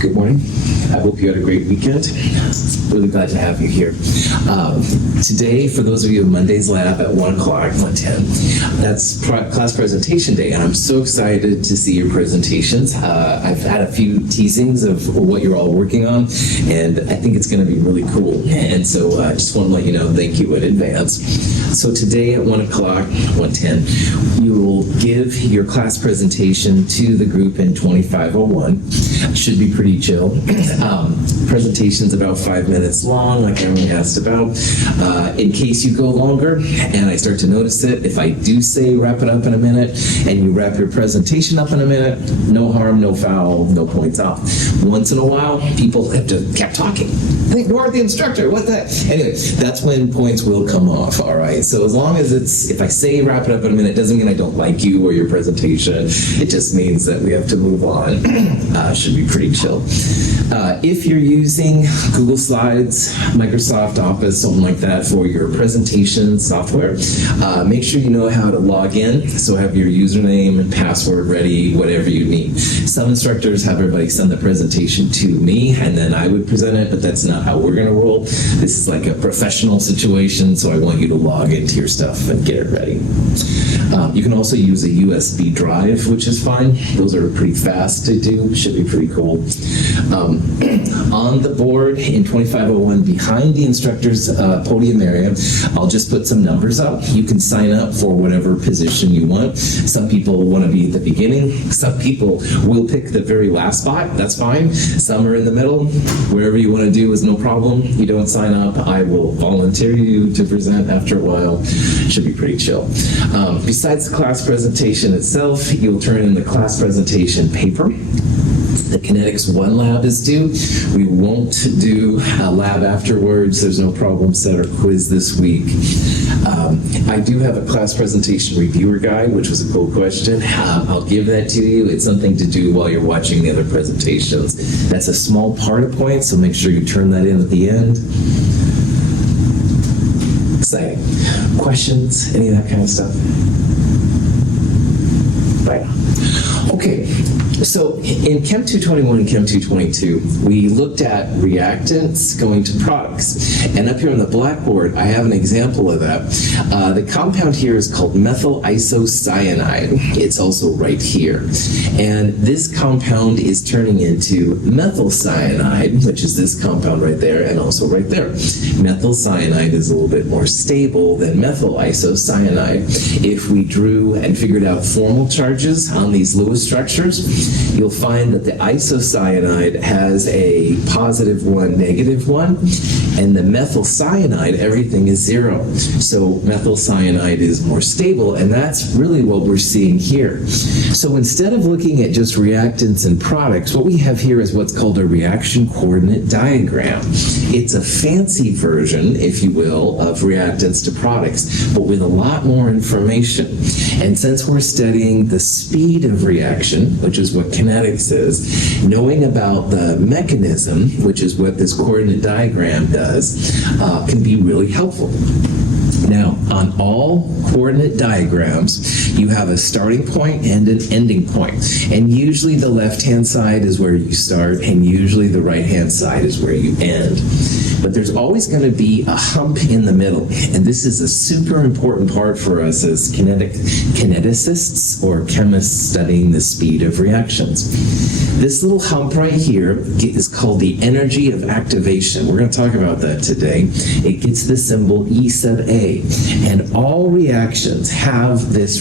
Good morning. I hope you had a great weekend. Really glad to have you here. Today, for those of you in Monday's lab at 1 o'clock, 1:10, that's class presentation day, and I'm so excited to see your presentations. I've had a few teasings of what you're all working on, and I think it's going to be really cool. And so I just want to let you know, thank you in advance. So today at 1 o'clock, 1:10, you will give your class presentation to the group in 2501. Should be pretty chill. Presentation's about 5 minutes long, like everyone asked about. In case you go longer, and I start to notice it, if I do say wrap it up in a minute, and you wrap your presentation up in a minute, no harm, no foul, no points off. Once in a while, people have to kept talking. They ignored the instructor, what the? Anyway, that's when points will come off, all right? So as long as if I say wrap it up in a minute, it doesn't mean I don't like you or your presentation. It just means that we have to move on. Should be pretty chill. If you're using Google Slides, Microsoft Office, something like that for your presentation software, make sure you know how to log in. So have your username and password ready, whatever you need. Some instructors have everybody send the presentation to me, and then I would present it, but that's not how we're going to roll. This is like a professional situation, so I want you to log into your stuff and get it ready. You can also use a USB drive, which is fine. Those are pretty fast to do. Should be pretty cool. On the board in 2501, behind the instructor's podium area, I'll just put some numbers up. You can sign up for whatever position you want. Some people want to be at the beginning. Some people will pick the very last spot. That's fine. Some are in the middle. Wherever you want to do is no problem. You don't sign up, I will volunteer you to present after a while. Should be pretty chill. Besides the class presentation itself, you'll turn in the class presentation paper. The Kinetics 1 lab is due. We won't do a lab afterwards. There's no problem set or quiz this week. I do have a class presentation reviewer guide, which was a cool question. I'll give that to you. It's something to do while you're watching the other presentations. That's a small part of points, so make sure you turn that in at the end. Exciting. Questions? Any of that kind of stuff? Right. Okay. So in Chem 221 and Chem 222, we looked at reactants going to products. And up here on the blackboard, I have an example of that. The compound here is called methyl isocyanide. It's also right here. And this compound is turning into methyl cyanide, which is this compound right there, and also right there. Methyl cyanide is a little bit more stable than methyl isocyanide. If we drew and figured out formal charges on these Lewis structures, you'll find that the isocyanide has a positive 1, negative 1, and the methyl cyanide, everything is 0. So methyl cyanide is more stable, and that's really what we're seeing here. So instead of looking at just reactants and products, what we have here is what's called a reaction coordinate diagram. It's a fancy version, if you will, of reactants to products, but with a lot more information. And since we're studying the speed of reaction, which is what kinetics is, knowing about the mechanism, which is what this coordinate diagram does, can be really helpful. Now, on all coordinate diagrams, you have a starting point and an ending point. And usually the left-hand side is where you start, and usually the right-hand side is where you end. But there's always going to be a hump in the middle. And this is a super important part for us as kineticists or chemists studying the speed of reactions. This little hump right here is called the energy of activation. We're going to talk about that today. It gets the symbol E sub A. And all reactions have this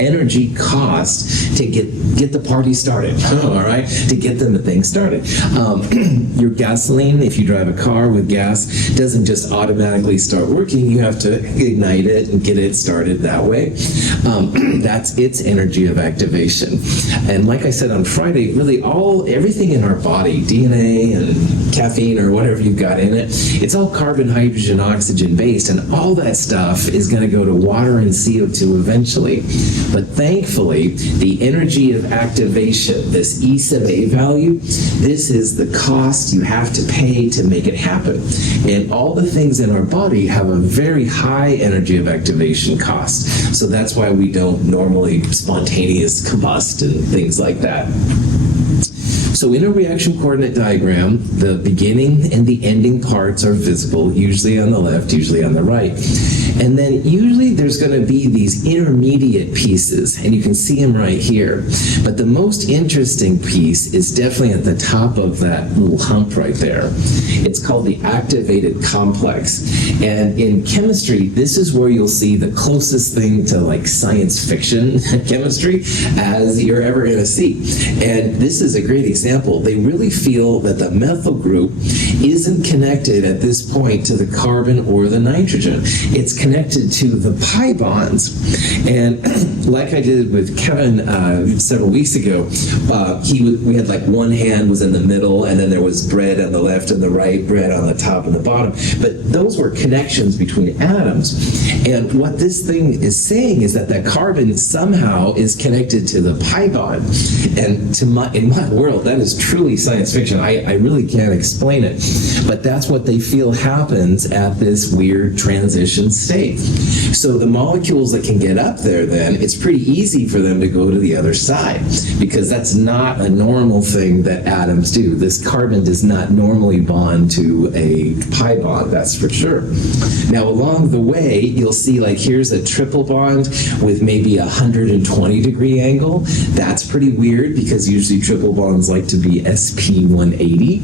energy cost to get the party started, all right? To get the thing started. Your gasoline, if you drive a car with gas, doesn't just automatically start working. You have to ignite it and get it started that way. That's its energy of activation. And like I said on Friday, really everything in our body, DNA and caffeine or whatever you've got in it, it's all carbon, hydrogen, oxygen based, and all that stuff is going to go to water and CO2 eventually. But thankfully, the energy of activation, this E sub A value, this is the cost you have to pay to make it happen. And all the things in our body have a very high energy of activation cost. So that's why we don't normally spontaneous combust and things like that. So So in a reaction coordinate diagram, the beginning and the ending parts are visible, usually on the left, usually on the right. And then usually there's going to be these intermediate pieces, and you can see them right here. But the most interesting piece is definitely at the top of that little hump right there. It's called the activated complex. And in chemistry, this is where you'll see the closest thing to like science fiction chemistry as you're ever going to see. And this is a great example. They really feel that the methyl group isn't connected at this point to the carbon or the nitrogen. It's connected to the pi bonds. And like I did with Kevin several weeks ago, we had like one hand was in the middle, and then there was bread on the left and the right, bread on the top and the bottom. But those were connections between atoms. And what this thing is saying is that carbon somehow is connected to the pi bond. And in my world, that is truly science fiction. I really can't explain it. But that's what they feel happens at this weird transition state. So the molecules that can get up there then, it's pretty easy for them to go to the other side, because that's not a normal thing that atoms do. This carbon does not normally bond to a pi bond, that's for sure. Now along the way, you'll see like here's a triple bond with maybe a 120-degree angle. That's pretty weird because usually triple bonds like to be SP 180.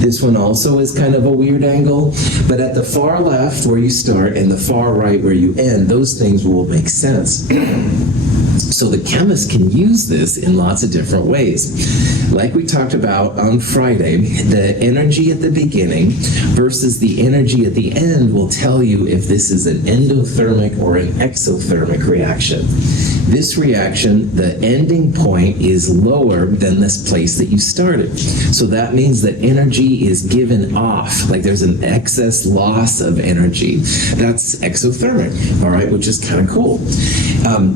This one also is kind of a weird angle, but at the far left where you start and the far right where you end, those things will make sense. So the chemist can use this in lots of different ways. Like we talked about on Friday, the energy at the beginning versus the energy at the end will tell you if this is an endothermic or an exothermic reaction. This reaction, the ending point is lower than this place that you started. So that means that energy is given off, like there's an excess loss of energy. That's exothermic, all right, which is kind of cool.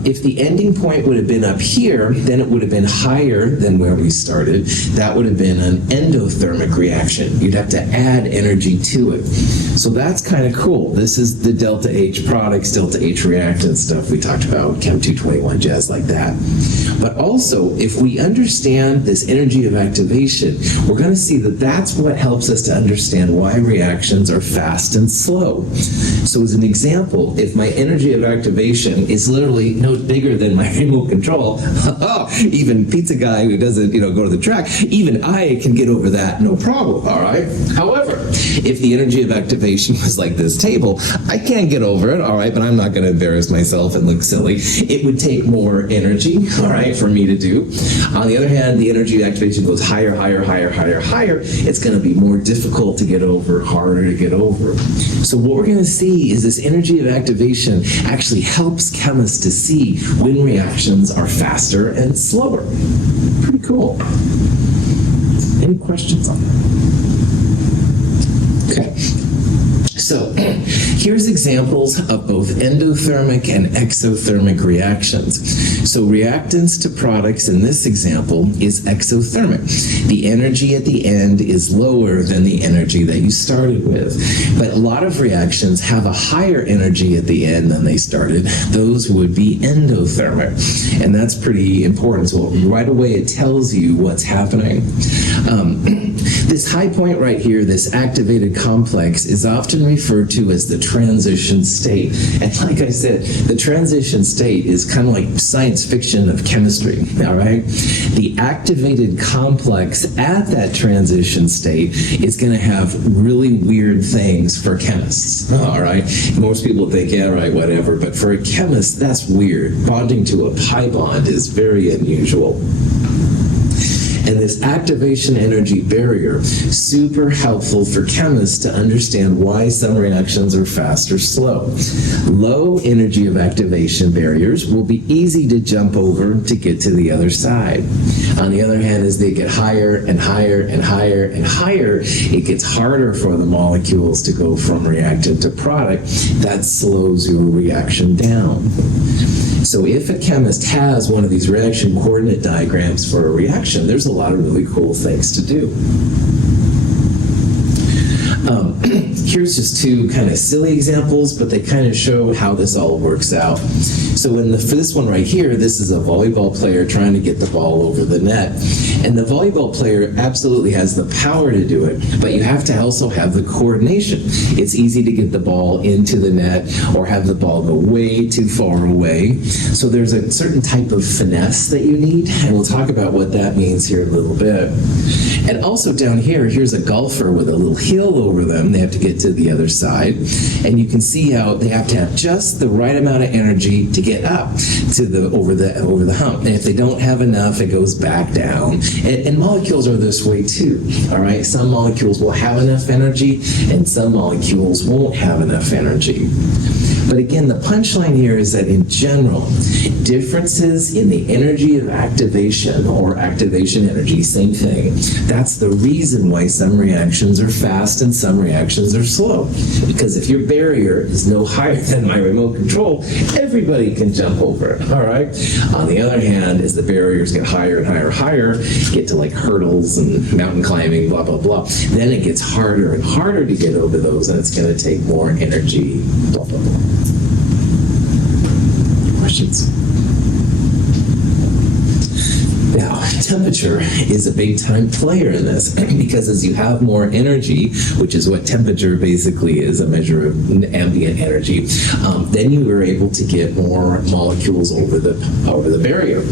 If the ending point would have been up here, then it would have been higher than where we started. That would have been an endothermic reaction. You'd have to add energy to it. So that's kind of cool. This is the delta H products, delta H reactant stuff we talked about, Chem 221, jazz like that. But also, if we understand this energy of activation, we're going to see that that's what helps us to understand why reactions are fast and slow. So as an example, if my energy of activation is literally no bigger than my remote control, even pizza guy who doesn't go to the track, even I can get over that no problem, all right? However, if the energy of activation was like this table, I can't get over it, all right, but I'm not going to embarrass myself and look silly. It would take more energy, all right, for me to do. On the other hand, the energy of activation goes higher, higher, higher, higher, higher. It's going to be more difficult to get over, harder to get over. So what we're going to see is this energy of activation actually helps chemists to see when reactions are faster and slower. Pretty cool. Any questions on that? Okay. So here's examples of both endothermic and exothermic reactions. So reactants to products in this example is exothermic. The energy at the end is lower than the energy that you started with. But a lot of reactions have a higher energy at the end than they started. Those would be endothermic. And that's pretty important. So right away it tells you what's happening. This high point right here, this activated complex, is often referred to as the transition state. And like I said, the transition state is kind of like science fiction of chemistry, all right? The activated complex at that transition state is going to have really weird things for chemists, all right? Most people think, yeah, right, whatever. But for a chemist, that's weird. Bonding to a pi bond is very unusual. And this activation energy barrier, super helpful for chemists to understand why some reactions are fast or slow. Low energy of activation barriers will be easy to jump over to get to the other side. On the other hand, as they get higher and higher and higher and higher, it gets harder for the molecules to go from reactant to product. That slows your reaction down. So if a chemist has one of these reaction coordinate diagrams for a reaction, there's a lot of really cool things to do. Here's just two kind of silly examples, but they kind of show how this all works out. So for this one right here, this is a volleyball player trying to get the ball over the net. And the volleyball player absolutely has the power to do it, but you have to also have the coordination. It's easy to get the ball into the net or have the ball go way too far away. So there's a certain type of finesse that you need, and we'll talk about what that means here in a little bit. And also down here, here's a golfer with a little hill over them. They have to get to the other side. And you can see how they have to have just the right amount of energy to get up to over the hump. And if they don't have enough, it goes back down. And molecules are this way too, all right? Some molecules will have enough energy, and some molecules won't have enough energy. But again, the punchline here is that in general, differences in the energy of activation or activation energy, same thing. That's the reason why some reactions are fast and some reactions are slow. Because if your barrier is no higher than my remote control, everybody can jump over it, all right? On the other hand, as the barriers get higher and higher, get to like hurdles and mountain climbing, blah, blah, blah, then it gets harder and harder to get over those, and it's going to take more energy, blah, blah, blah. Questions? Now, temperature is a big time player in this because as you have more energy, which is what temperature basically is, a measure of ambient energy, then you are able to get more molecules over the barrier.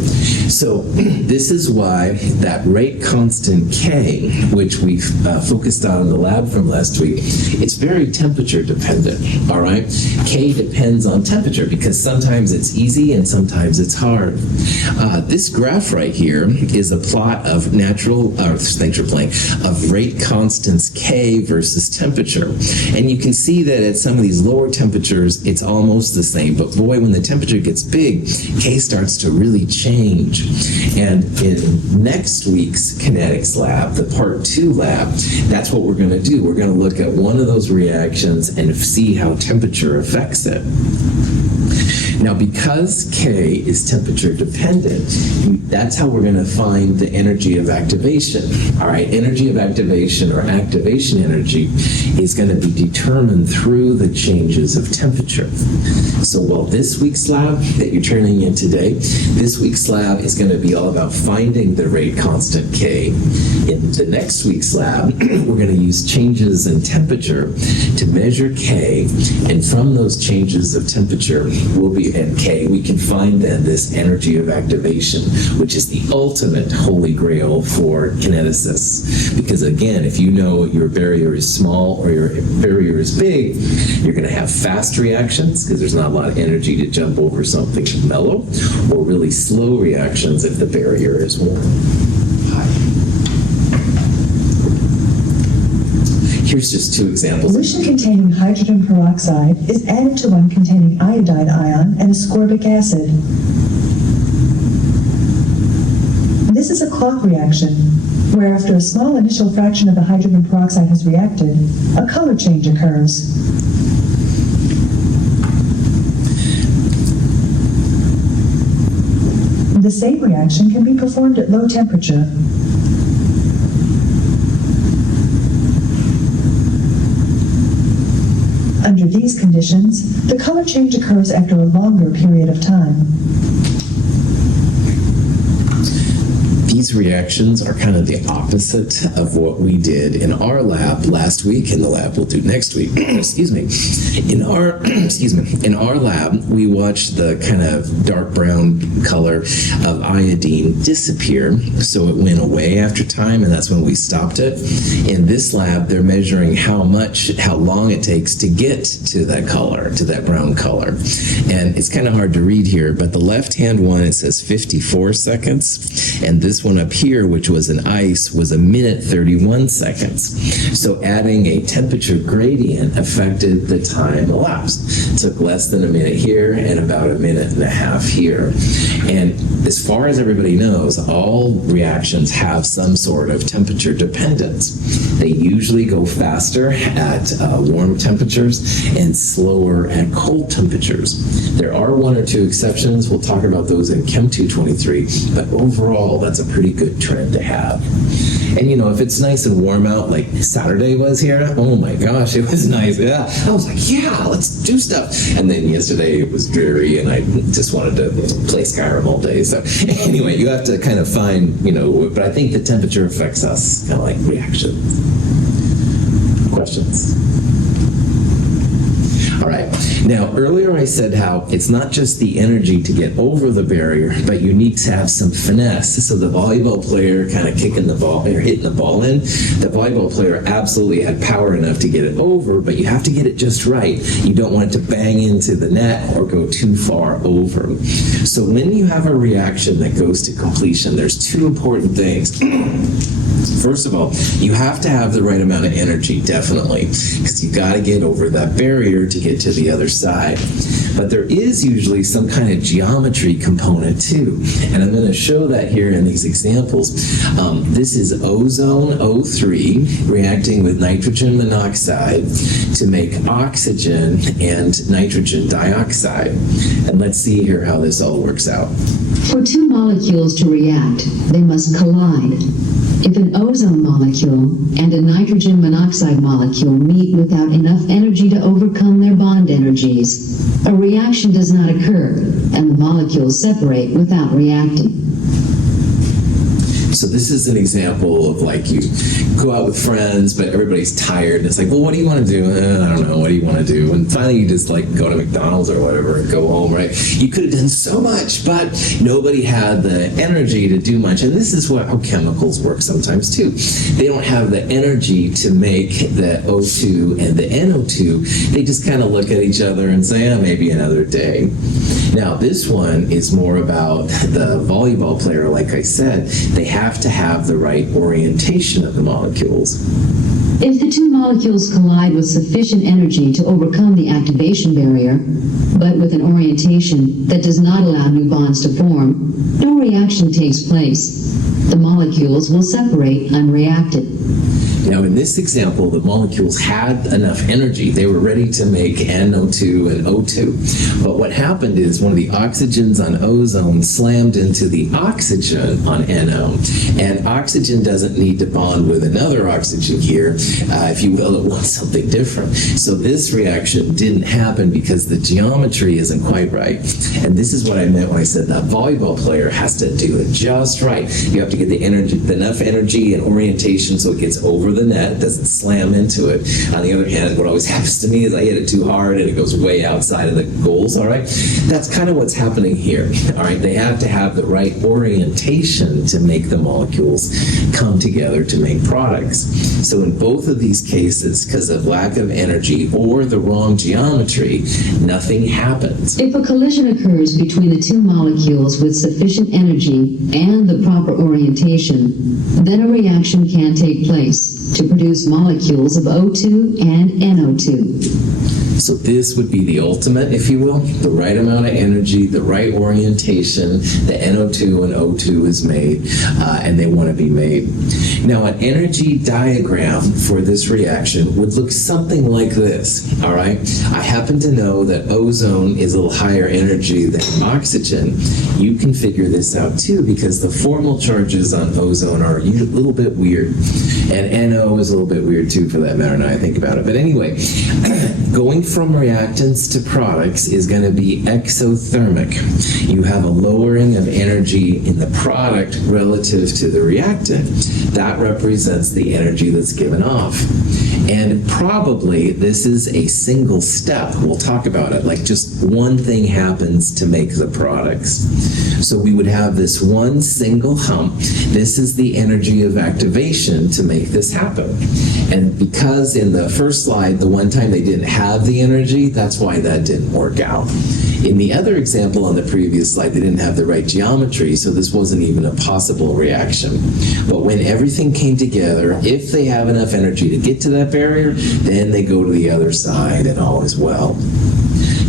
So this is why that rate constant K, which we focused on in the lab from last week, it's very temperature dependent, all right? K depends on temperature because sometimes it's easy and sometimes it's hard. This graph right here is a plot of thanks for playing, of rate constants K versus temperature. And you can see that at some of these lower temperatures, it's almost the same. But boy, when the temperature gets big, K starts to really change. And in next week's kinetics lab, the part 2 lab, that's what we're going to do. We're going to look at one of those reactions and see how temperature affects it. Now, because K is temperature dependent, that's how we're going to find the energy of activation. All right, energy of activation or activation energy is going to be determined through the changes of temperature. So while this week's lab that you're turning in today, this week's lab is going to be all about finding the rate constant K. In the next week's lab, we're going to use changes in temperature to measure K, and from those changes of temperature, and K, we can find then this energy of activation, which is the ultimate holy grail for kineticists. Because again, if you know your barrier is small or your barrier is big, you're going to have fast reactions because there's not a lot of energy to jump over something mellow, or really slow reactions if the barrier is warm. Here's just 2 examples. Solution containing hydrogen peroxide is added to one containing iodide ion and ascorbic acid. This is a clock reaction, where after a small initial fraction of the hydrogen peroxide has reacted, a color change occurs. The same reaction can be performed at low temperature. Under these conditions, the color change occurs after a longer period of time. These reactions are kind of the opposite of what we did in our lab last week, and the lab we'll do next week. Excuse me. In our lab, we watched the kind of dark brown color of iodine disappear, so it went away after time, and that's when we stopped it. In this lab, they're measuring how long it takes to get to that color, to that brown color. And it's kind of hard to read here, but the left-hand one, it says 54 seconds, and this one up here, which was an ice, was 1 minute 31 seconds. So adding a temperature gradient affected the time elapsed. It took less than a minute here and about 1.5 minutes here. And as far as everybody knows, all reactions have some sort of temperature dependence. They usually go faster at warm temperatures and slower at cold temperatures. There are 1 or 2 exceptions. We'll talk about those in Chem 223, but overall, that's a pretty good trend to have. And if it's nice and warm out, like Saturday was here, oh my gosh, it was nice. Yeah, I was like, yeah, let's do stuff. And then yesterday it was dreary, and I just wanted to play Skyrim all day. So anyway, you have to kind of find, but I think the temperature affects us, kind of like reaction. Questions? All right. Now, earlier I said how it's not just the energy to get over the barrier, but you need to have some finesse. So the volleyball player kind of kicking the ball or hitting the ball in, the volleyball player absolutely had power enough to get it over, but you have to get it just right. You don't want it to bang into the net or go too far over. So when you have a reaction that goes to completion, there's two important things. First of all, you have to have the right amount of energy, definitely, because you got to get over that barrier to get to the other side. But there is usually some kind of geometry component too, and I'm going to show that here in these examples. This is ozone, O3, reacting with nitrogen monoxide to make oxygen and nitrogen dioxide. And let's see here how this all works out. For two molecules to react, they must collide. If an ozone molecule and a nitrogen monoxide molecule meet without enough energy to overcome their bond energies, a reaction does not occur, and the molecules separate without reacting. So this is an example of like you go out with friends, but everybody's tired. And it's like, well, what do you want to do? I don't know. What do you want to do? And finally you just like go to McDonald's or whatever and go home, right? You could have done so much, but nobody had the energy to do much. And this is how chemicals work sometimes too. They don't have the energy to make the O2 and the NO2. They just kind of look at each other and say, maybe another day. Now, this one is more about the volleyball player, like I said. They have to have the right orientation of the molecules. If the two molecules collide with sufficient energy to overcome the activation barrier, but with an orientation that does not allow new bonds to form, no reaction takes place. The molecules will separate unreacted. Now, in this example, the molecules had enough energy. They were ready to make NO2 and O2. But what happened is one of the oxygens on ozone slammed into the oxygen on NO. And oxygen doesn't need to bond with another oxygen here. If you will, it wants something different. So this reaction didn't happen because the geometry isn't quite right. And this is what I meant when I said that volleyball player has to do it just right. You have to get the energy, enough energy and orientation so it gets over the net, it doesn't slam into it. On the other hand, what always happens to me is I hit it too hard and it goes way outside of the goals, all right? That's kind of what's happening here, all right? They have to have the right orientation to make the molecules come together to make products. So in both of these cases, because of lack of energy or the wrong geometry, nothing happens. If a collision occurs between the two molecules with sufficient energy and the proper orientation, then a reaction can take place to produce molecules of O2 and NO2. So this would be the ultimate, if you will, the right amount of energy, the right orientation, the NO2 and O2 is made, and they want to be made. Now, an energy diagram for this reaction would look something like this, all right? I happen to know that ozone is a little higher energy than oxygen. You can figure this out too, because the formal charges on ozone are a little bit weird, and NO is a little bit weird too, for that matter, now I think about it. But anyway, going from reactants to products is going to be exothermic. You have a lowering of energy in the product relative to the reactant. That represents the energy that's given off. And probably this is a single step. We'll talk about it. Like just one thing happens to make the products. So we would have this one single hump. This is the energy of activation to make this happen. And because in the first slide, the one time they didn't have the energy, that's why that didn't work out. In the other example on the previous slide, they didn't have the right geometry, so this wasn't even a possible reaction. But when everything came together, if they have enough energy to get to that barrier, then they go to the other side and all is well.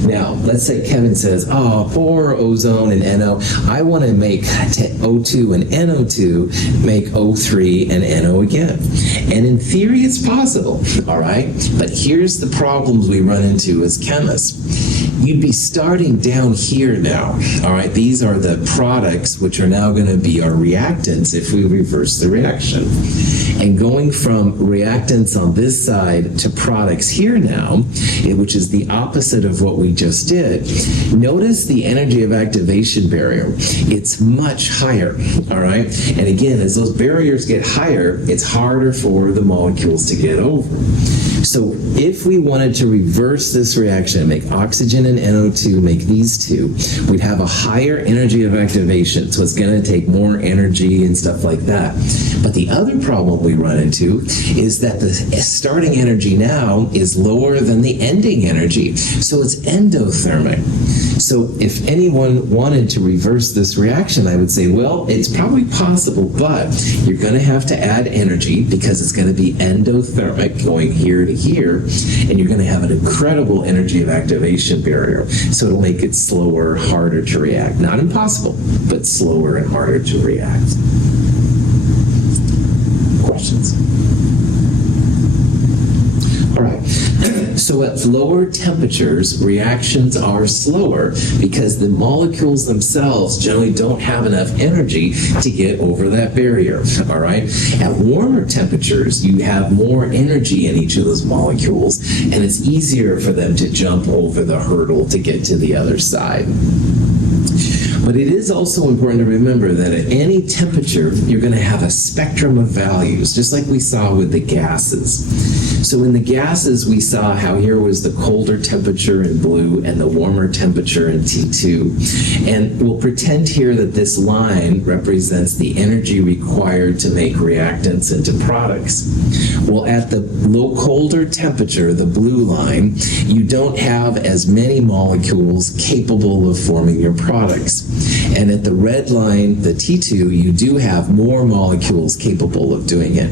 Now, let's say Kevin says, for ozone and NO, I want to make O2 and NO2 make O3 and NO again. And in theory, it's possible, all right? But here's the problems we run into as chemists. you'd be starting down here now. All right, these are the products which are now going to be our reactants if we reverse the reaction. And going from reactants on this side to products here now, which is the opposite of what we just did, notice the energy of activation barrier. It's much higher, all right? And again, as those barriers get higher, it's harder for the molecules to get over. So if we wanted to reverse this reaction and make oxygen and NO2, make these two, we'd have a higher energy of activation. So it's going to take more energy and stuff like that. But the other problem we run into is that the starting energy now is lower than the ending energy. So it's endothermic. So if anyone wanted to reverse this reaction, I would say, well, it's probably possible, but you're going to have to add energy because it's going to be endothermic going here to here, and you're going to have an incredible energy of activation barrier. So it'll make it slower, harder to react. Not impossible, but slower and harder to react. Questions? All right. So at lower temperatures, reactions are slower because the molecules themselves generally don't have enough energy to get over that barrier. All right. At warmer temperatures, you have more energy in each of those molecules, and it's easier for them to jump over the hurdle to get to the other side. But it is also important to remember that at any temperature, you're going to have a spectrum of values, just like we saw with the gases. So in the gases, we saw how here was the colder temperature in blue and the warmer temperature in T2. And we'll pretend here that this line represents the energy required to make reactants into products. Well, at the colder temperature, the blue line, you don't have as many molecules capable of forming your products. And at the red line, the T2, you do have more molecules capable of doing it.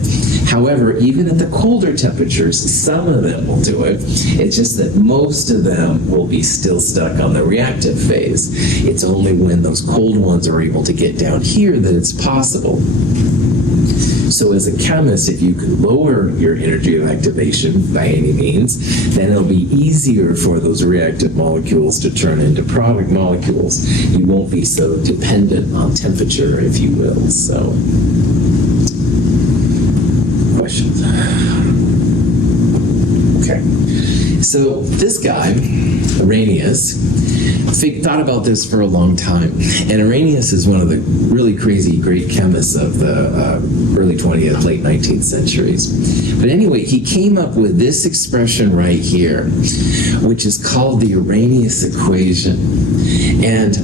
However, even at the colder temperatures, some of them will do it. It's just that most of them will be still stuck on the reactive phase. It's only when those cold ones are able to get down here that it's possible. So as a chemist, if you can lower your energy of activation by any means, then it'll be easier for those reactive molecules to turn into product molecules. You won't be so dependent on temperature, if you will. So, questions? Okay. So this guy, Arrhenius, thought about this for a long time. And Arrhenius is one of the really crazy great chemists of the early 20th, late 19th centuries. But anyway, he came up with this expression right here, which is called the Arrhenius equation. And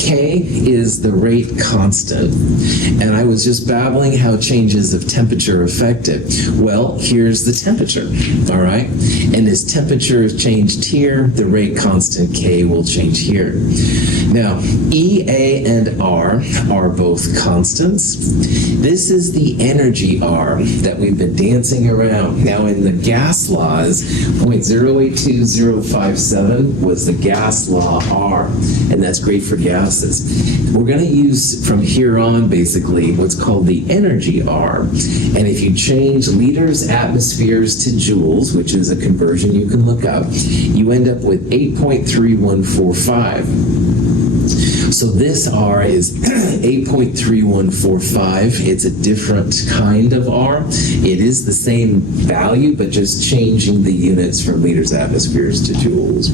K is the rate constant. And I was just babbling how changes of temperature affect it. Well, here's the temperature, all right? And as temperature is changed here, the rate constant K will change here. Now, E, A, and R are both constants. This is the energy R that we've been dancing around. Now, in the gas laws, 0.082057 was the gas law R, and that's great for gases. We're going to use from here on basically what's called the energy R. And if you change liters, atmospheres to joules, which is a conversion you can look up, you end up with 8.3145. So this R is 8.3145. It's a different kind of R. It is the same value, but just changing the units from liters, atmospheres to joules.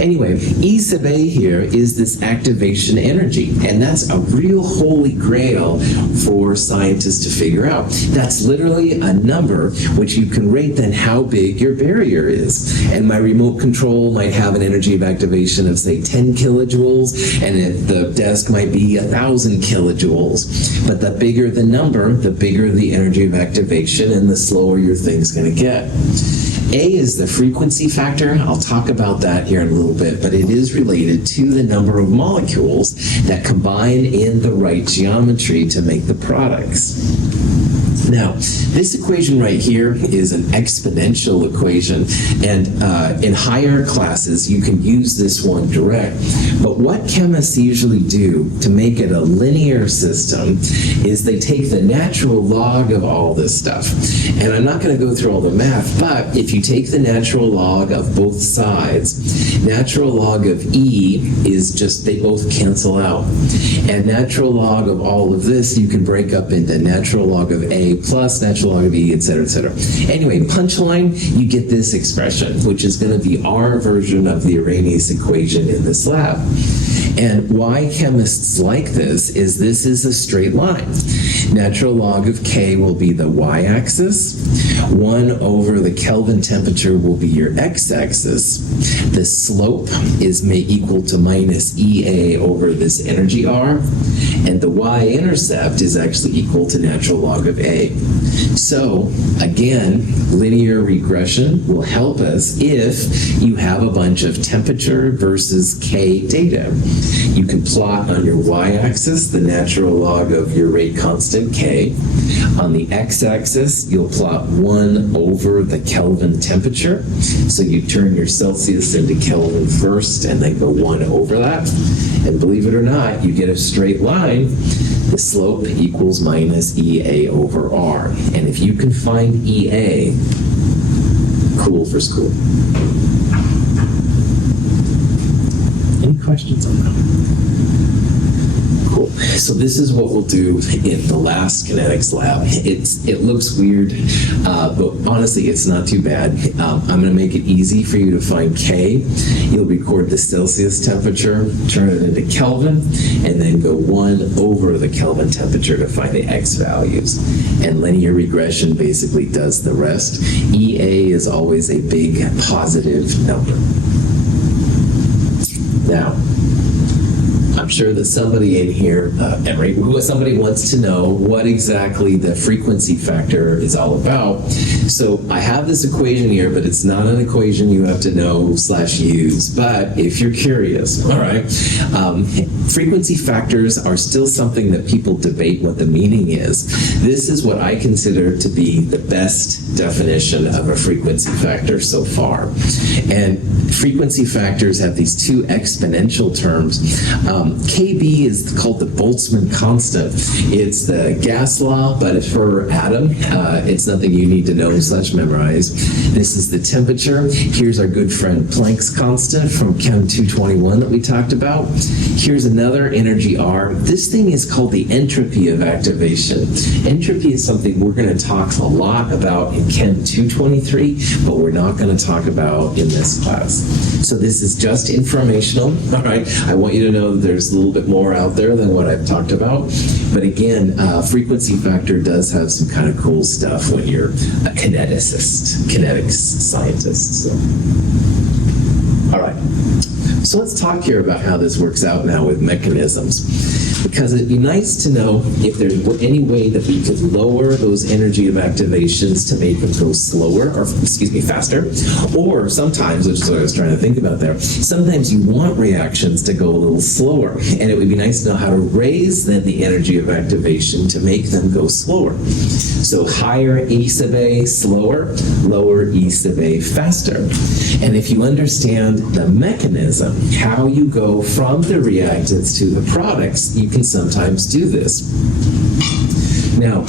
Anyway, E sub A here is this activation energy, and that's a real holy grail for scientists to figure out. That's literally a number which you can rate then how big your barrier is. And my remote control might have an energy of activation of, say, 10 kilojoules, and the desk might be 1,000 kilojoules. But the bigger the number, the bigger the energy of activation, and the slower your thing's going to get. A is the frequency factor. I'll talk about that here in a little bit, but it is related to the number of molecules that combine in the right geometry to make the products. Now, this equation right here is an exponential equation, and in higher classes, you can use this one direct. But what chemists usually do to make it a linear system is they take the natural log of all this stuff. And I'm not going to go through all the math, but if you take the natural log of both sides, natural log of E is just, they both cancel out. And natural log of all of this, you can break up into natural log of A plus natural log of E, etc., etc. Anyway, punchline, you get this expression, which is going to be our version of the Arrhenius equation in this lab. And why chemists like this is a straight line. Natural log of K will be the y-axis. 1 over the Kelvin temperature will be your x-axis. The slope is equal to minus EA over this energy R. And the y-intercept is actually equal to natural log of A. So, again, linear regression will help us if you have a bunch of temperature versus K data. You can plot on your y-axis the natural log of your rate constant K. On the x-axis, you'll plot 1 over the Kelvin temperature. So you turn your Celsius into Kelvin first and then go 1 over that. And believe it or not, you get a straight line. The slope equals minus EA over R. And if you can find EA, cool for school. Any questions on that? Cool. So this is what we'll do in the last kinetics lab. It looks weird, but honestly, it's not too bad. I'm going to make it easy for you to find K. You'll record the Celsius temperature, turn it into Kelvin, and then go 1 over the Kelvin temperature to find the X values. And linear regression basically does the rest. EA is always a big positive number. Now, I'm sure that somebody in here, somebody wants to know what exactly the frequency factor is all about. So I have this equation here, but it's not an equation you have to know/use. But if you're curious, all right, frequency factors are still something that people debate what the meaning is. This is what I consider to be the best definition of a frequency factor so far. And frequency factors have these two exponential terms. KB is called the Boltzmann constant. It's the gas law, but for atom, it's nothing you need to know/memorize. This is the temperature. Here's our good friend Planck's constant from Chem 221 that we talked about. Here's another energy R. This thing is called the entropy of activation. Entropy is something we're going to talk a lot about in Chem 223, but we're not going to talk about in this class. So this is just informational, all right? I want you to know that there's a little bit more out there than what I've talked about. But again, frequency factor does have some kind of cool stuff when you're a kinetics scientist. So. All right. So let's talk here about how this works out now with mechanisms. Because it'd be nice to know if there's any way that we could lower those energy of activations to make them go slower, or faster. Or sometimes, which is what I was trying to think about there, sometimes you want reactions to go a little slower. And it would be nice to know how to raise then the energy of activation to make them go slower. So higher E sub A, slower, lower E sub A, faster. And if you understand the mechanism, how you go from the reactants to the products, you can sometimes do this. Now,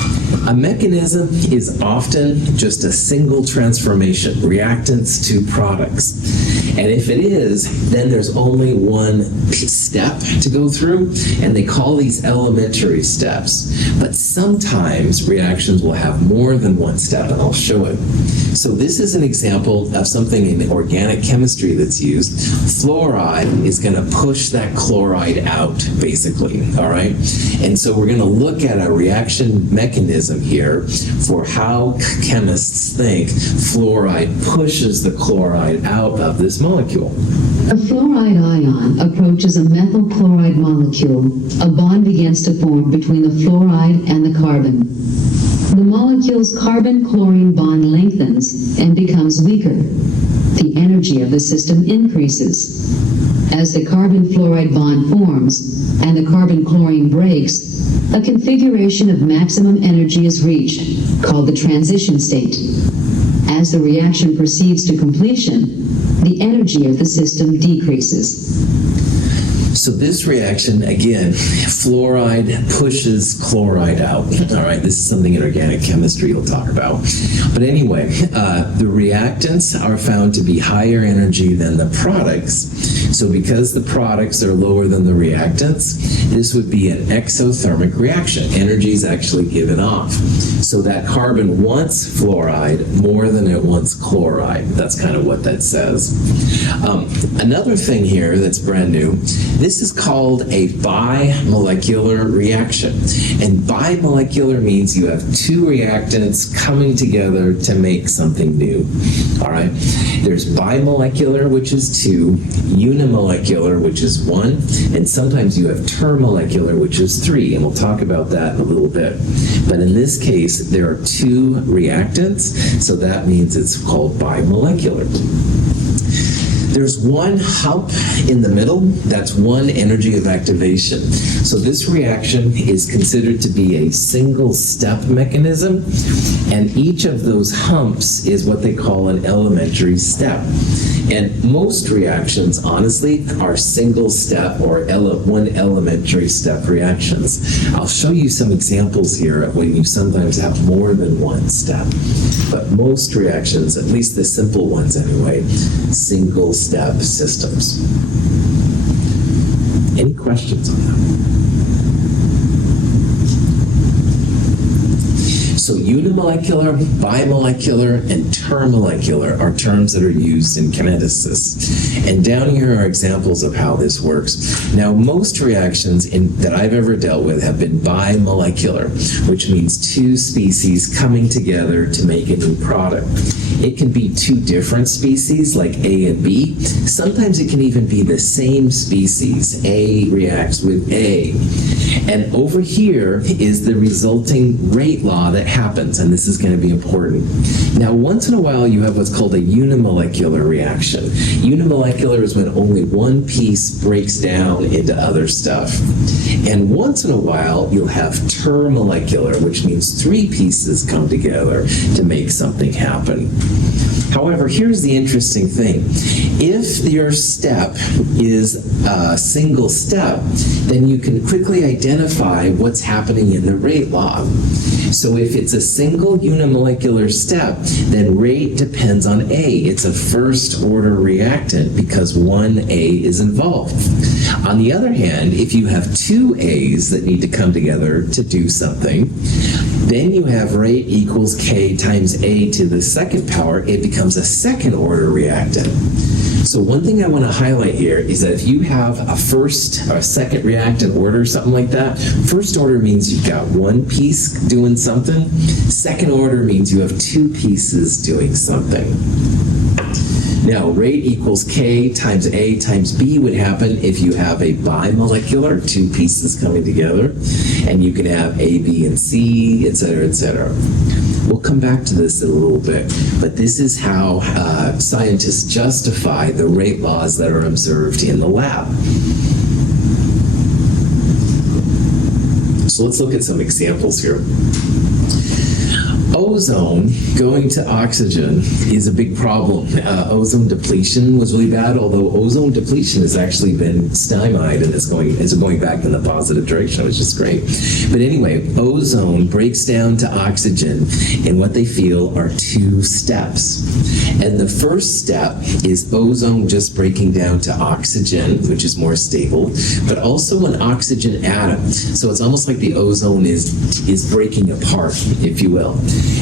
a mechanism is often just a single transformation, reactants to products. And if it is, then there's only one step to go through, and they call these elementary steps. But sometimes reactions will have more than one step, and I'll show it. So this is an example of something in organic chemistry that's used. Fluoride is going to push that chloride out, basically, all right? And so we're going to look at a reaction mechanism here for how chemists think fluoride pushes the chloride out of this molecule. A fluoride ion approaches a methyl chloride molecule. A bond begins to form between the fluoride and the carbon. The molecule's carbon-chlorine bond lengthens and becomes weaker. The energy energy of the system increases. As the carbon-fluoride bond forms and the carbon-chlorine breaks, a configuration of maximum energy is reached, called the transition state. As the reaction proceeds to completion, the energy of the system decreases. So this reaction, again, fluoride pushes chloride out. All right, this is something in organic chemistry we'll talk about. But anyway, the reactants are found to be higher energy than the products. So because the products are lower than the reactants, this would be an exothermic reaction. Energy is actually given off. So that carbon wants fluoride more than it wants chloride. That's kind of what that says. Another thing here that's brand new, this is called a bimolecular reaction. And bimolecular means you have two reactants coming together to make something new. All right? There's bimolecular, which is 2, unimolecular, which is 1, and sometimes you have termolecular, which is 3, and we'll talk about that in a little bit. But in this case, there are 2 reactants, so that means it's called bimolecular. There's one hump in the middle, that's one energy of activation. So this reaction is considered to be a single step mechanism, and each of those humps is what they call an elementary step. And most reactions, honestly, are single step or one elementary step reactions. I'll show you some examples here of when you sometimes have more than one step. But most reactions, at least the simple ones anyway, single step systems. Any questions on that? So unimolecular, bimolecular, and termolecular are terms that are used in kineticists. And down here are examples of how this works. Now, most reactions that I've ever dealt with have been bimolecular, which means 2 species coming together to make a new product. It can be 2 different species, like A and B. Sometimes it can even be the same species. A reacts with A. And over here is the resulting rate law that happens, and this is going to be important. Now, once in a while, you have what's called a unimolecular reaction. Unimolecular is when only one piece breaks down into other stuff. And once in a while, you'll have termolecular, which means 3 pieces come together to make something happen. However, here's the interesting thing. If your step is a single step, then you can quickly identify what's happening in the rate law. So if it's a single unimolecular step, then rate depends on A. It's a first-order reactant because one A is involved. On the other hand, if you have 2 A's that need to come together to do something, then you have rate equals K times A to the second power. It becomes a second-order reactant. So one thing I want to highlight here is that if you have a first or a second reactant order, something like that, first order means you've got one piece doing something. Second order means you have 2 pieces doing something. Now, rate equals K times A times B would happen if you have a bimolecular, 2 pieces coming together, and you can have A, B, and C, etc., etc. We'll come back to this in a little bit, but this is how scientists justify the rate laws that are observed in the lab. So let's look at some examples here. Ozone going to oxygen is a big problem. Ozone depletion was really bad, although ozone depletion has actually been stymied and it's going back in the positive direction, which is great. But anyway, ozone breaks down to oxygen in what they feel are 2 steps. And the first step is ozone just breaking down to oxygen, which is more stable, but also an oxygen atom. So it's almost like the ozone is breaking apart, if you will.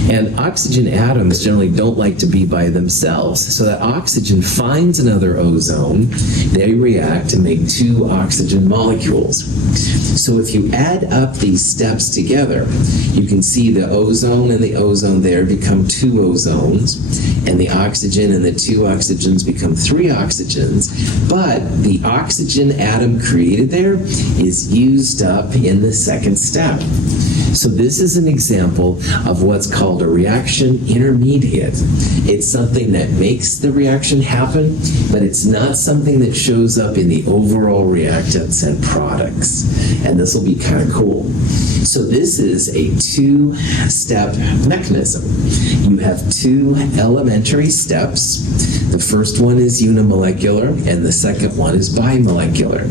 And oxygen atoms generally don't like to be by themselves. So that oxygen finds another ozone, they react to make 2 oxygen molecules. So if you add up these steps together, you can see the ozone and the ozone there become 2 ozones, and the oxygen and the 2 oxygens become 3 oxygens, but the oxygen atom created there is used up in the second step. So this is an example of what's called a reaction intermediate. It's something that makes the reaction happen, but it's not something that shows up in the overall reactants and products. And this will be kind of cool. So this is a two-step mechanism. You have two elementary steps. The first one is unimolecular, and the second one is bimolecular.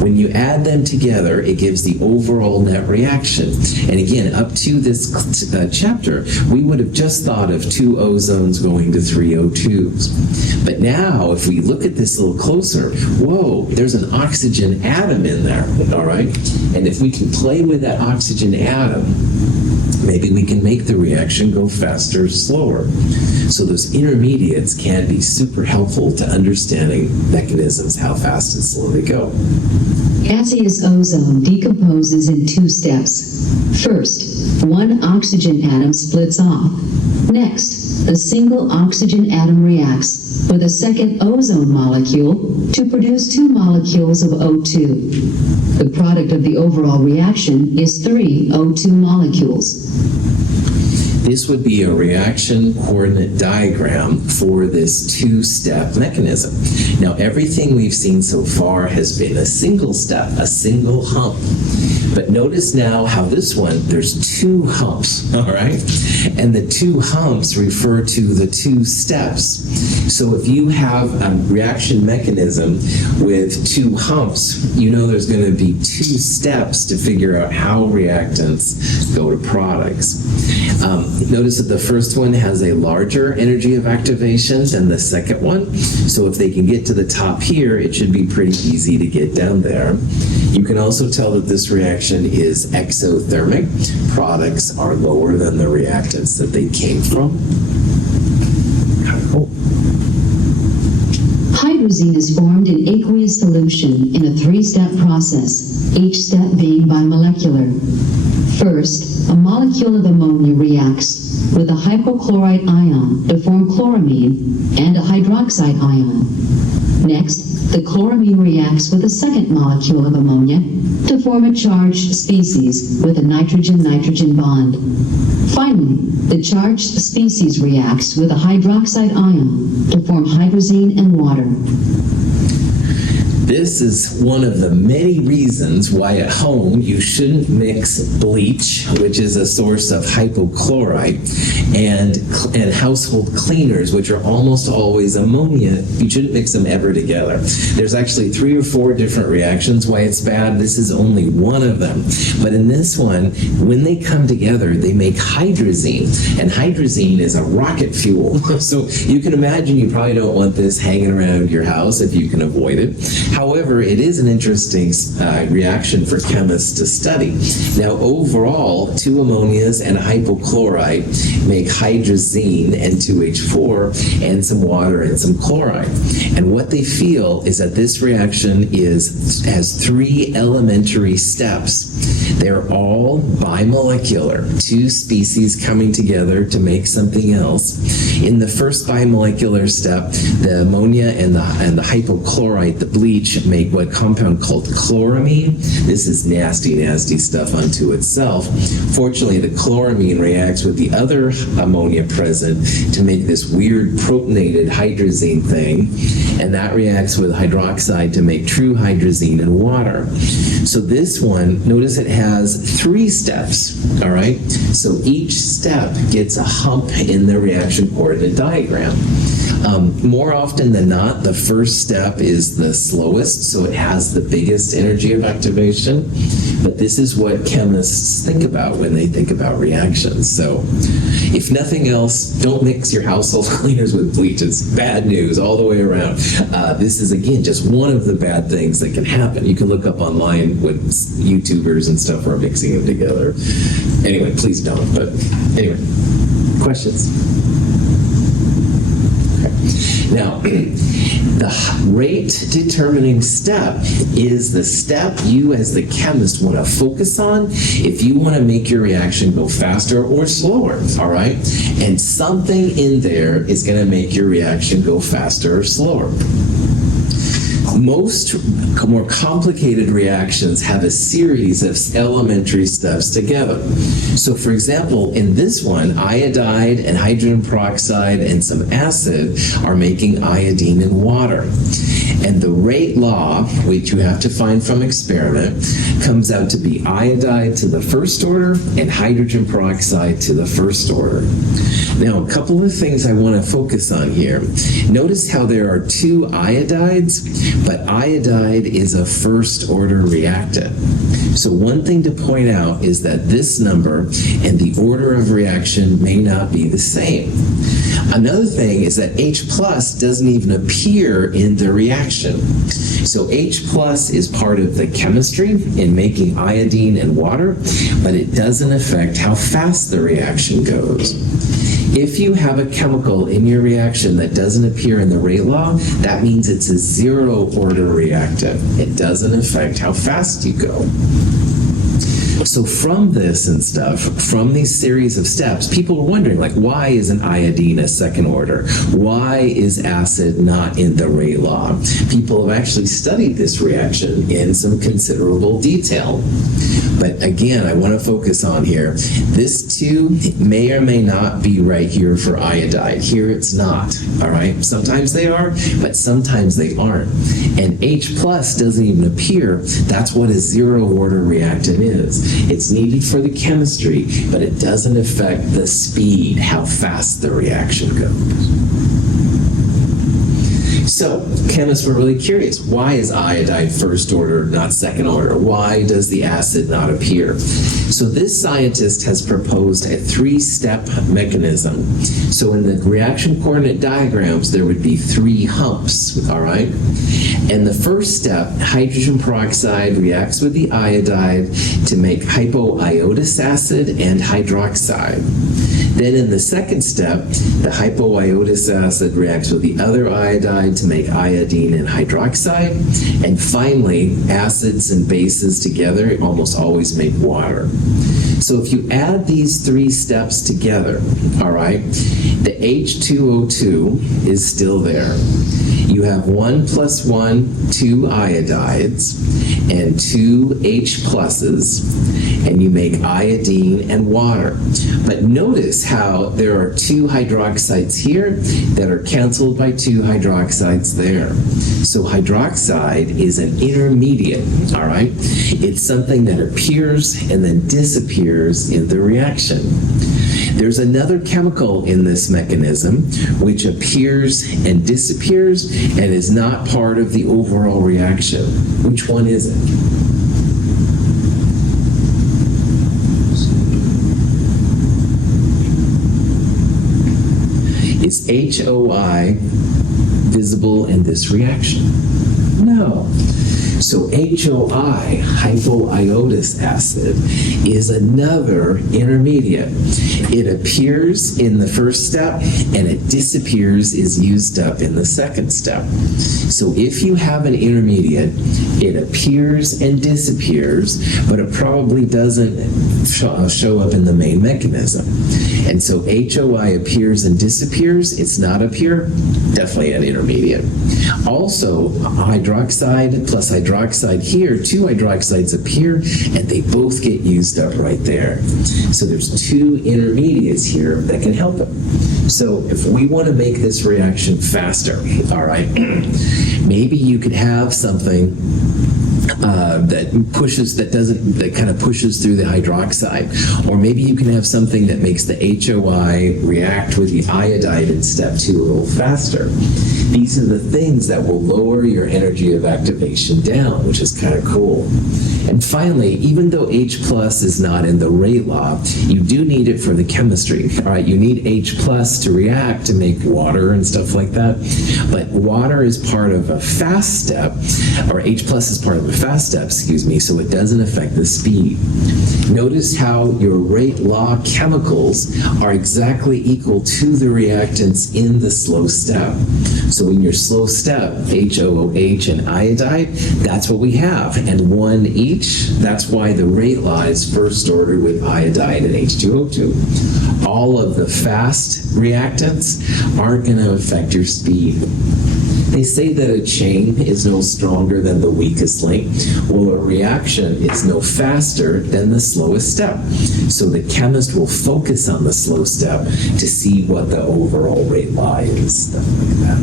When you add them together, it gives the overall net reaction. And again, up to this chapter, we would have just thought of two ozones going to three O2s. But now, if we look at this a little closer, whoa, there's an oxygen atom in there, all right? And if we can play with that oxygen atom, maybe we can make the reaction go faster or slower. So those intermediates can be super helpful to understanding mechanisms, how fast and slow they go. Gaseous ozone decomposes in two steps. First, one oxygen atom splits off. Next, a single oxygen atom reacts with a second ozone molecule to produce two molecules of O2. The product of the overall reaction is three O2 molecules. This would be a reaction coordinate diagram for this two-step mechanism. Now, everything we've seen so far has been a single step, a single hump. But notice now how this one, there's two humps, all right? And the two humps refer to the two steps. So if you have a reaction mechanism with two humps, you know there's going to be two steps to figure out how reactants go to products. Notice that the first one has a larger energy of activation than the second one. So if they can get to the top here, it should be pretty easy to get down there. You can also tell that this reaction is exothermic. Products are lower than the reactants that they came from. Kind of cool. Hydrazine is formed in aqueous solution in a three-step process, each step being bimolecular. First, a molecule of ammonia reacts with a hypochlorite ion to form chloramine and a hydroxide ion. Next, the chloramine reacts with a second molecule of ammonia to form a charged species with a nitrogen-nitrogen bond. Finally, the charged species reacts with a hydroxide ion to form hydrazine and water. This is one of the many reasons why at home you shouldn't mix bleach, which is a source of hypochlorite, and household cleaners, which are almost always ammonia. You shouldn't mix them ever together. There's actually 3 or 4 different reactions why it's bad. This is only one of them. But in this one, when they come together, they make hydrazine, and hydrazine is a rocket fuel. So you can imagine you probably don't want this hanging around your house if you can avoid it. However, it is an interesting reaction for chemists to study. Now, overall, 2 ammonias and a hypochlorite make hydrazine and 2H4 and some water and some chloride. And what they feel is that this reaction has 3 elementary steps. They're all bimolecular, 2 species coming together to make something else. In the first bimolecular step, the ammonia and the hypochlorite, the bleach, make what compound called chloramine. This is nasty, nasty stuff unto itself. Fortunately, the chloramine reacts with the other ammonia present to make this weird protonated hydrazine thing, and that reacts with hydroxide to make true hydrazine and water. So this one, notice it has 3 steps, all right? So each step gets a hump in the reaction coordinate diagram. More often than not, the first step is the slowest, so it has the biggest energy of activation. But this is what chemists think about when they think about reactions. So if nothing else, don't mix your household cleaners with bleach. It's bad news all the way around. This is, again, just one of the bad things that can happen. You can look up online what YouTubers and stuff are mixing them together. Anyway, please don't. But anyway, questions? Now, the rate determining step is the step you as the chemist want to focus on if you want to make your reaction go faster or slower, all right? And something in there is going to make your reaction go faster or slower. Most more complicated reactions have a series of elementary steps together. So for example, in this one, iodide and hydrogen peroxide and some acid are making iodine and water. And the rate law, which you have to find from experiment, comes out to be iodide to the first order and hydrogen peroxide to the first order. Now, a couple of things I want to focus on here. Notice how there are two iodides, but iodide is a first order reactant. So one thing to point out is that this number and the order of reaction may not be the same. Another thing is that H plus doesn't even appear in the reaction. So H plus is part of the chemistry in making iodine and water, but it doesn't affect how fast the reaction goes. If you have a chemical in your reaction that doesn't appear in the rate law, that means it's a zero order reactant. It doesn't affect how fast you go. So from this and stuff, from these series of steps, people are wondering, like, why isn't iodine a second order? Why is acid not in the rate law? People have actually studied this reaction in some considerable detail. But again, I want to focus on here, this too may or may not be right here for iodide. Here it's not, all right? Sometimes they are, but sometimes they aren't. And H plus doesn't even appear. That's what a zero order reactant is. It's needed for the chemistry, but it doesn't affect the speed, how fast the reaction goes. So, chemists were really curious. Why is iodide first order, not second order? Why does the acid not appear? So this scientist has proposed a three-step mechanism. So in the reaction coordinate diagrams, there would be three humps, all right? And the first step, hydrogen peroxide reacts with the iodide to make hypoiodous acid and hydroxide. Then in the second step, the hypoiodous acid reacts with the other iodide to make iodine and hydroxide. And finally, acids and bases together almost always make water. So if you add these three steps together, all right, the H2O2 is still there. You have 1 + 1, 2 iodides, and 2 H pluses, and you make iodine and water. But notice how there are 2 hydroxides here that are canceled by 2 hydroxides there. So hydroxide is an intermediate, all right? It's something that appears and then disappears in the reaction. There's another chemical in this mechanism which appears and disappears and is not part of the overall reaction. Which one is it? Is HOI visible in this reaction? No. So HOI, hypoiodous acid, is another intermediate. It appears in the first step and it disappears, is used up in the second step. So if you have an intermediate, it appears and disappears, but it probably doesn't show up in the main mechanism. And so HOI appears and disappears. It's not up here, definitely an intermediate. Also, hydroxide plus hydroxide here, 2 hydroxides appear and they both get used up right there. So there's 2 intermediates here that can help it. So if we want to make this reaction faster, all right, maybe you could have something that kind of pushes through the hydroxide. Or maybe you can have something that makes the HOI react with the iodide in step 2 a little faster. These are the things that will lower your energy of activation down, which is kind of cool. And finally, even though H plus is not in the rate law, you do need it for the chemistry. All right, you need H plus to react to make water and stuff like that. But water is part of a fast step, or H plus is part of a fast step, so it doesn't affect the speed. Notice how your rate law chemicals are exactly equal to the reactants in the slow step. So in your slow step, HOOH and iodide, that's what we have, and 1 each. That's why the rate law is first order with iodide and H2O2. All of the fast reactants aren't going to affect your speed. They say that a chain is no stronger than the weakest link. Well, a reaction is no faster than the slowest step. So the chemist will focus on the slow step to see what the overall rate law is, stuff like that.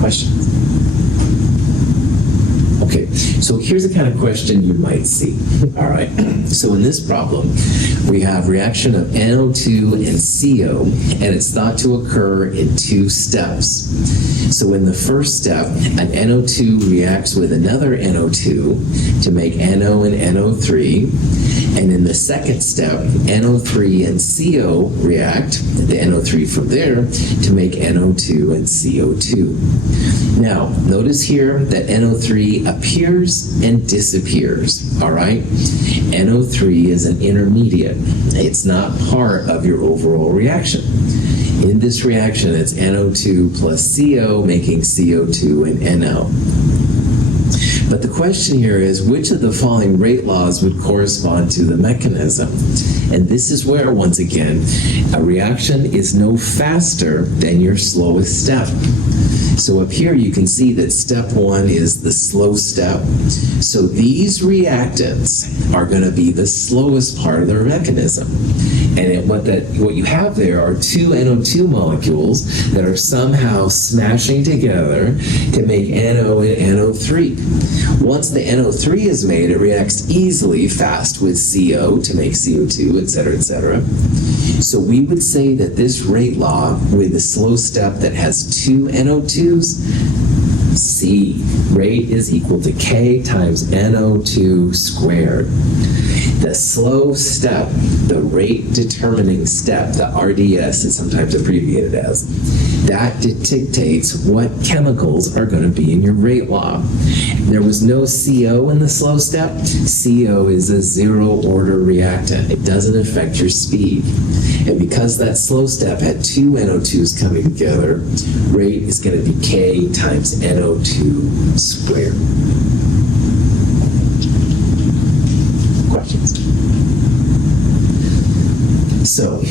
Questions? Okay, so here's the kind of question you might see. All right, so in this problem, we have reaction of NO2 and CO, and it's thought to occur in 2 steps. So in the first step, an NO2 reacts with another NO2 to make NO and NO3, and in the second step, NO3 and CO react, the NO3 from there, to make NO2 and CO2. Now, notice here that NO3 appears and disappears, all right? NO3 is an intermediate. It's not part of your overall reaction. In this reaction, it's NO2 plus CO making CO2 and NO. But the question here is, which of the following rate laws would correspond to the mechanism? And this is where, once again, a reaction is no faster than your slowest step. So up here you can see that step 1 is the slow step. So these reactants are going to be the slowest part of their mechanism. And what you have there are 2 NO2 molecules that are somehow smashing together to make NO and NO3. Once the NO3 is made, it reacts easily fast with CO to make CO2, etc., etc. So we would say that this rate law with the slow step that has 2 NO2s, C, rate is equal to K times NO2 squared. The slow step, the rate determining step, the RDS is sometimes abbreviated as, that dictates what chemicals are going to be in your rate law. There was no CO in the slow step. CO is a 0-order reactant. It doesn't affect your speed. And because that slow step had 2 NO2s coming together, rate is going to be K times NO2 squared. Questions? So,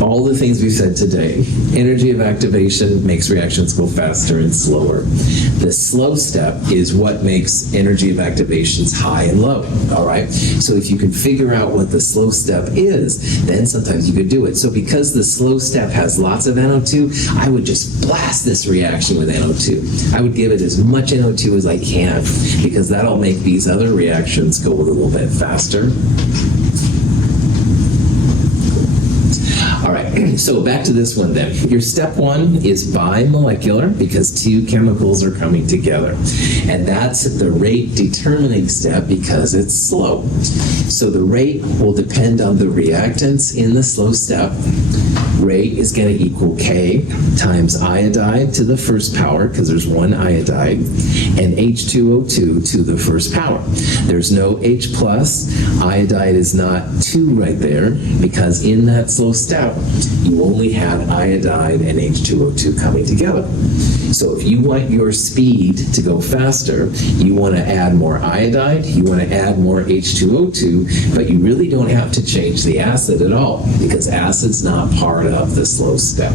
all the things we've said today, energy of activation makes reactions go faster and slower. The slow step is what makes energy of activations high and low, all right? So if you can figure out what the slow step is, then sometimes you could do it. So because the slow step has lots of NO2, I would just blast this reaction with NO2. I would give it as much NO2 as I can, because that'll make these other reactions go a little bit faster. All right, so back to this one then. Your step 1 is bimolecular because 2 chemicals are coming together. And that's the rate determining step because it's slow. So the rate will depend on the reactants in the slow step. Rate is going to equal K times iodide to the first power, because there's 1 iodide, and H2O2 to the first power. There's no H plus. Iodide is not 2 right there, because in that slow step, you only had iodide and H2O2 coming together. So if you want your speed to go faster, you want to add more iodide, you want to add more H2O2, but you really don't have to change the acid at all, because acid's not part of the slow step.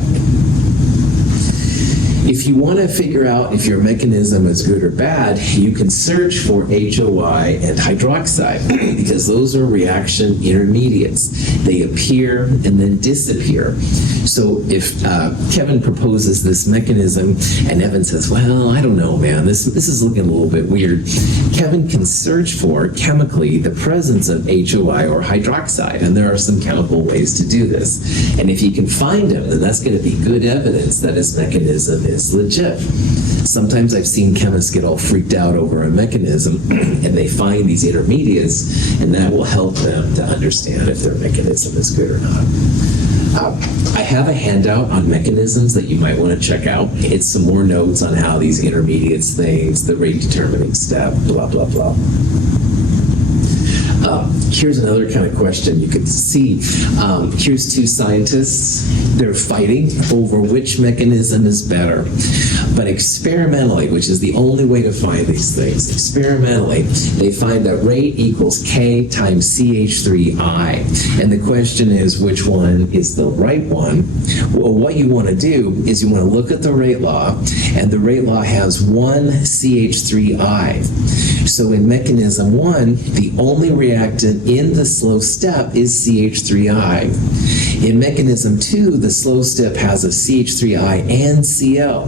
If you want to figure out if your mechanism is good or bad, you can search for HOI and hydroxide, because those are reaction intermediates. They appear and then disappear. So if Kevin proposes this mechanism and Evan says, well, I don't know, man, this is looking a little bit weird, Kevin can search for chemically the presence of HOI or hydroxide, and there are some chemical ways to do this. And if he can find them, then that's going to be good evidence that his mechanism is legit. Sometimes I've seen chemists get all freaked out over a mechanism and they find these intermediates, and that will help them to understand if their mechanism is good or not. I have a handout on mechanisms that you might want to check out. It's some more notes on how these intermediates things, the rate determining step, blah, blah, blah. Here's another kind of question you could see. Here's two scientists. They're fighting over which mechanism is better. But experimentally, which is the only way to find these things, experimentally, they find that rate equals K times CH3I. And the question is, which one is the right one? Well, what you want to do is you want to look at the rate law, and the rate law has one CH3I. So in mechanism 1, the only reactant in the slow step is CH3I. In mechanism 2, the slow step has a CH3I and Cl,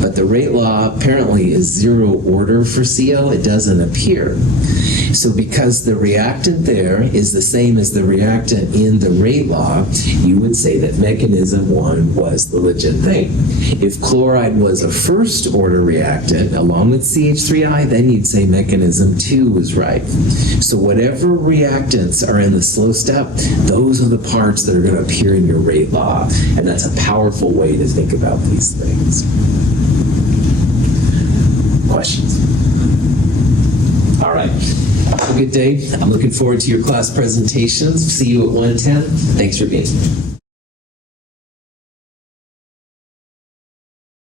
but the rate law apparently is zero order for Cl. It doesn't appear. So because the reactant there is the same as the reactant in the rate law, you would say that mechanism 1 was the legit thing. If chloride was a first order reactant along with CH3I, then you'd say mechanism 2 was right. So whatever reactants are in the slow step, those are the parts that are going to appear in your rate law. And that's a powerful way to think about these things. Questions? All right. Have a good day. I'm looking forward to your class presentations. See you at 1:10. Thanks for being here.